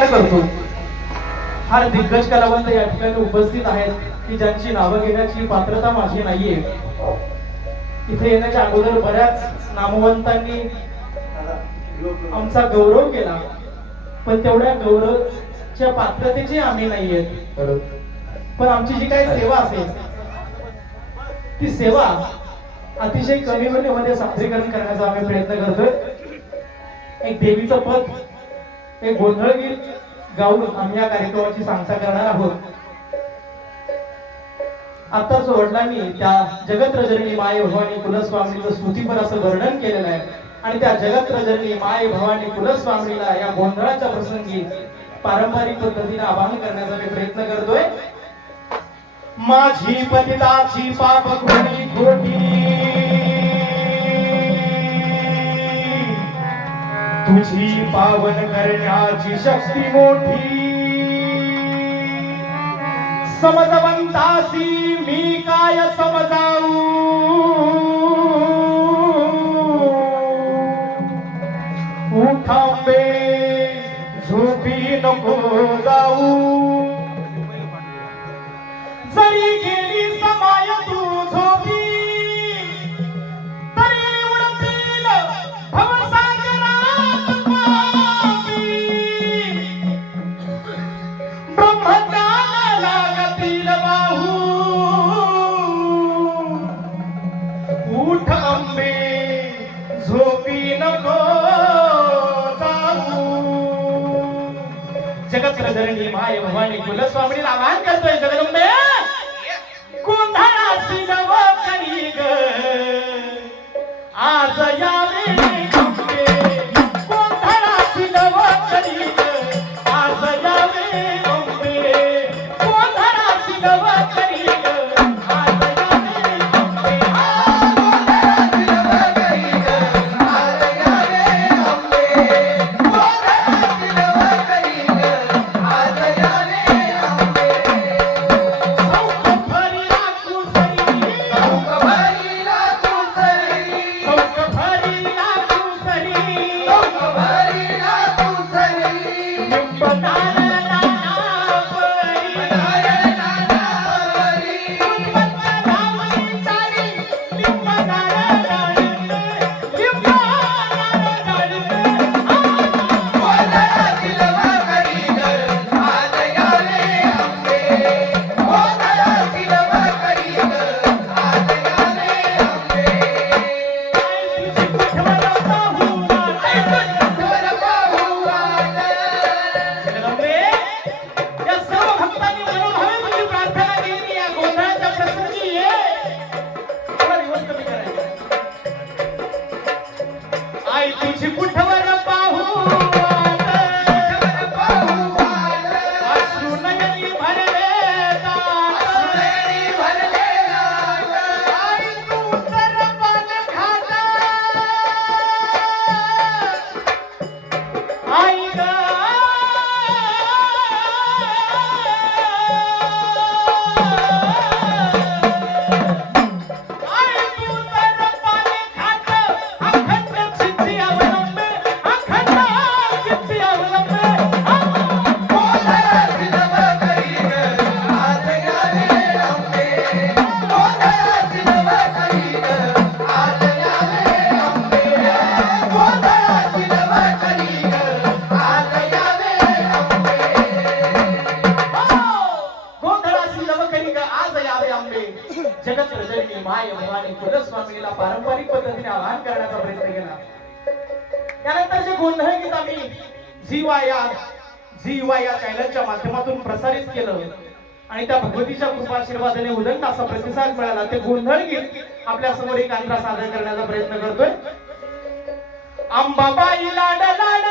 करतो. फार दिग्गज कलावंत या ठिकाणी उपस्थित आहेत की ज्यांची नावं घेण्याची पात्रता माझी नाहीये. इथे येण्याच्या अगोदर बऱ्याच नामवंतांनी आमचा गौरव केला पण तेवढ्या गौरवच्या पात्रतेचे आम्ही नाहीये. पण आमची जी काही सेवा असेल ती सेवा अतिशय कमी वेळेमध्ये सादरीकरण करण्याचा आम्ही प्रयत्न करतोय. एक देवीचं पद ते गोंधळगीर गाऊन आम्ही या कार्यक्रमाची सांगता करणार आहोत. आताच वडिलांनी त्या जगत रजनी माय भवानी कुलस्वामीचं स्तुतीपर असं वर्णन केलेलं आहे. आणि त्या जगत रजनी माय भवानी कुलस्वामीला या गोंधळाच्या प्रसंगी पारंपरिक पद्धतीने आवाहन करण्याचा मी प्रयत्न करतोय. माझी पतिताची पाप खोटी खोटी तुझी पावन करण्याची शक्ती मोठी. समजवंतासी मी काय समजाऊ? जगत रजरणी माय भवानी कुलस्वामीला आवाहन करतोय जगदंबे. गोंधळासी नव करी ग. आज यावे तुझी कुठवर जगत रजनी माय भवानी कुलस्वामीला पारंपरिक पद्धतीने आवाहन करण्याचा प्रयत्न केला. त्यानंतर जे गोंधळ गीत आम्ही जीवा या जीवा या चॅनलच्या माध्यमातून प्रसारित केलं आणि त्या भगवतीच्या कृपाशीर्वादाने उदंड असा प्रतिसाद मिळाला. ते गोंधळ गीत आपल्यासमोर एक अंतरा सादर करण्याचा प्रयत्न करतोय. अंबाबाई लाड लाड